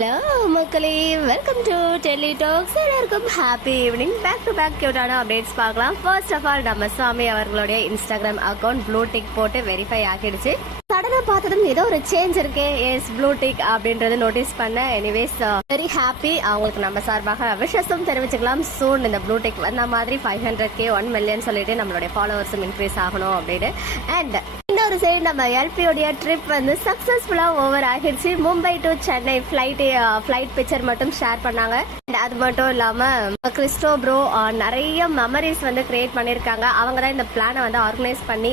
Hello மக்களே, welcome to Delhi talks. எல்லாருக்கும் happy evening. Back to back கியூட்டான அப்டேட்ஸ் பார்க்கலாம். ஃபர்ஸ்ட் ஆஃப் ஆல், நம்ம சுவாமி அவர்களுடைய இன்ஸ்டாகிராம் அக்கௌண்ட் ப்ளூ டிக் போட்டு வெரிஃபை ஆகிடுச்சு. சடனா பார்த்ததும் ஏதோ ஒரு சேஞ்ச் இருக்கே, எஸ் ப்ளூ டிக் அப்படின்றது நோட்டீஸ் பண்ண. Anyways very happy. அவங்களுக்கு நம்ம சார்பாக விஷயம் தெரிவிச்சுக்கலாம். சூன் இந்த ப்ளூ டிக் வந்த மாதிரி 500K 1 மில்லியன் சொல்லிட்டு நம்மளுடைய ஃபாலோவர்ஸும் இன்க்ரீஸ் ஆகணும் அப்படின்னு. அண்ட் இன்னொரு சைடு நம்ம எல்பியோடைய ட்ரிப் வந்து சக்சஸ்ஃபுல்லா ஓவர் ஆகிடுச்சு. Mumbai to Chennai flight picture மட்டும் ஷேர் பண்ணாங்க. அது மட்டும் இல்லாம கிறிஸ்டோ ப்ரோ நிறைய மெமரிஸ் வந்து கிரியேட் பண்ணிருக்காங்க. அவங்க தான் இந்த பிளானை வந்து ஆர்கனைஸ் பண்ணி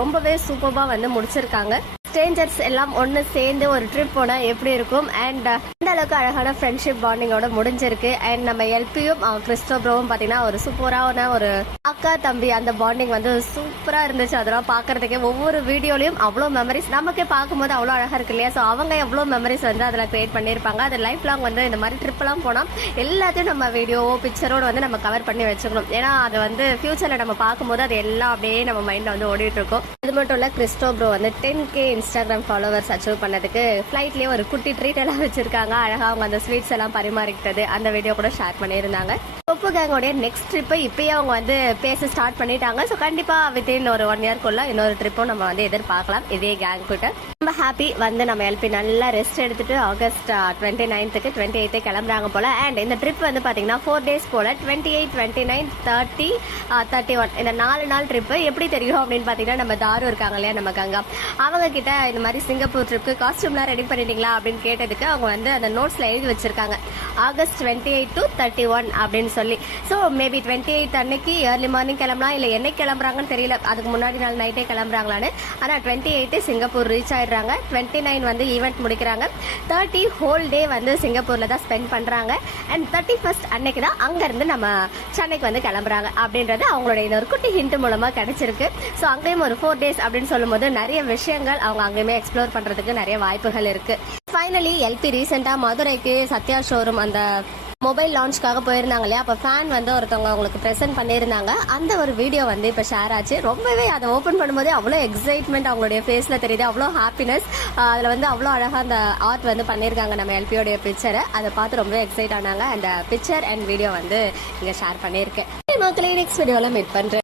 ரொம்பவே சூப்பர்பா வந்து முடிச்சிருக்காங்க. ஸ்ட்ரேஞ்சர்ஸ் எல்லாம் ஒன்று சேர்ந்து ஒரு ட்ரிப் போனா எப்படி இருக்கும். அண்ட் இந்த அளவுக்கு அழகான ஃப்ரெண்ட்ஷிப் பாண்டிங்கோட முடிஞ்சிருக்கு. அண்ட் நம்ம எல்பியும் கிறிஸ்டோப்ரோவும் பாத்தீங்கன்னா ஒரு சூப்பரான ஒரு அக்கா தம்பி அந்த பாண்டிங் வந்து சூப்பரா இருந்துச்சு. அதெல்லாம் பாக்குறதுக்கே ஒவ்வொரு வீடியோலயும் அவ்வளோ மெமரிஸ் நமக்கே பார்க்கும்போது அவ்வளோ அழகா இருக்கு இல்லையா. ஸோ அவங்க எவ்வளோ மெமரிஸ் வந்து அதில் கிரியேட் பண்ணியிருப்பாங்க. அது லைஃப் லாங் வந்து இந்த மாதிரி ட்ரிப் எல்லாம் போனா எல்லாத்தையும் நம்ம வீடியோவோ பிக்சரோட வந்து நம்ம கவர் பண்ணி வச்சுக்கணும். ஏன்னா அது வந்து ஃபியூச்சர்ல நம்ம பார்க்கும்போது அது எல்லாம் அப்படியே நம்ம மைண்ட்ல வந்து ஓடிட்டு இருக்கும். அது மட்டும் இல்ல, கிறிஸ்டோப்ரோ வந்து 10K இன்ஸ்டாகிராம் ஃபாலோவர்ஸ் அச்சீவ் பண்ணதுக்கு ஃபிளைட்லயே ஒரு குட்டி ட்ரீட் எல்லாம் வச்சிருக்காங்க. அழகா அவங்க அந்த ஸ்வீட்ஸ் எல்லாம் பரிமாறிக்கிட்டது அந்த வீடியோ கூட ஷேர் பண்ணியிருந்தாங்க. ஒப்பு கேங்கோடைய நெக்ஸ்ட் ட்ரிப் இப்பயே அவங்க வந்து பேச ஸ்டார்ட் பண்ணிட்டாங்க. ஸோ கண்டிப்பா வித்தின் ஒரு 1 இயர்க்குள்ள இன்னொரு ட்ரிப்பும் நம்ம வந்து எதிர்பார்க்கலாம் இதே கேங் கிட்ட. ரொம்ப ஹாப்பி. வந்து நம்ம எல்பி நல்லா ரெஸ்ட் எடுத்துட்டு ஆகஸ்ட் 29க்கு 28 கிளம்புறாங்க போல. அண்ட் இந்த ட்ரிப் வந்து பாத்தீங்கன்னா 4 days போல. 28, 29, 30, 31 இந்த 4 நாள் ட்ரிப். எப்படி தெரியும் அப்படின்னு பாத்தீங்கன்னா, நம்ம தாரு இருக்காங்க இல்லையா, நம்ம கங்கா, அவங்க கிட்ட இந்த மாதிரி சிங்கப்பூர் ட்ரிப்க்கு காஸ்டியூம்லாம் ரெடி பண்ணிட்டீங்களா அப்படின்னு கேட்டதுக்கு அவங்க வந்து அந்த நோட்ஸ்ல எழுதி வச்சிருக்காங்க ஆகஸ்ட் 28 to 31 அப்படின்னு சொல்லி. ஸோ மேபி 28 அன்னைக்கு ஏர்லி மார்னிங் கிளம்பலாம், இல்லை என்னைக்கு கிளம்புறாங்கன்னு தெரியல. அதுக்கு முன்னாடி நாள் நைட்டே கிளம்புறாங்களான்னு. ஆனா 28 சிங்கப்பூர் ரீச் ஆயிடுறாங்க. 29 வந்து ஈவெண்ட் முடிக்கிறாங்க. 30 ஹோல் டே வந்து சிங்கப்பூர்ல தான் ஸ்பெண்ட் பண்றாங்க. அண்ட் 31st அன்னைக்கு தான் அங்க இருந்து நம்ம சென்னைக்கு வந்து கிளம்புறாங்க அப்படின்றது அவங்களுடைய இந்த ஒரு குட்டி ஹிண்ட் மூலமா கிடைச்சிருக்கு. ஸோ அங்கேயும் ஒரு 4 days அப்படின்னு சொல்லும் போது நிறைய விஷயங்கள் அவங்க அங்கேயுமே எக்ஸ்ப்ளோர் பண்றதுக்கு நிறைய வாய்ப்புகள் இருக்கு. ஃபைனலி எல்பி ரீசெண்டா மதுரைக்கு சத்யா ஷோரூம் அந்த மொபைல் லான்ச்காக போயிருந்தாங்க இல்லையா. அப்போ ஃபேன் வந்து ஒருத்தவங்க அவங்களுக்கு ப்ரெசென்ட் பண்ணியிருந்தாங்க. அந்த ஒரு வீடியோ வந்து இப்போ ஷேர் ஆச்சு. ரொம்பவே அதை ஓப்பன் பண்ணும்போதே அவ்வளோ எக்ஸைட்மெண்ட் அவங்களுடைய ஃபேஸ்ல தெரியுது. அவ்வளோ ஹாப்பினஸ். அதில் வந்து அவ்வளோ அழகாக அந்த ஆர்ட் வந்து பண்ணியிருக்காங்க நம்ம எல்பியோடைய பிக்சரை. அதை பார்த்து ரொம்ப எக்ஸைட் ஆனாங்க. அந்த பிக்சர் அண்ட் வீடியோ வந்து இங்கே ஷேர் பண்ணியிருக்கேன். மக்களே, நெக்ஸ்ட் வீடியோவில் மீட் பண்ணுறேன்.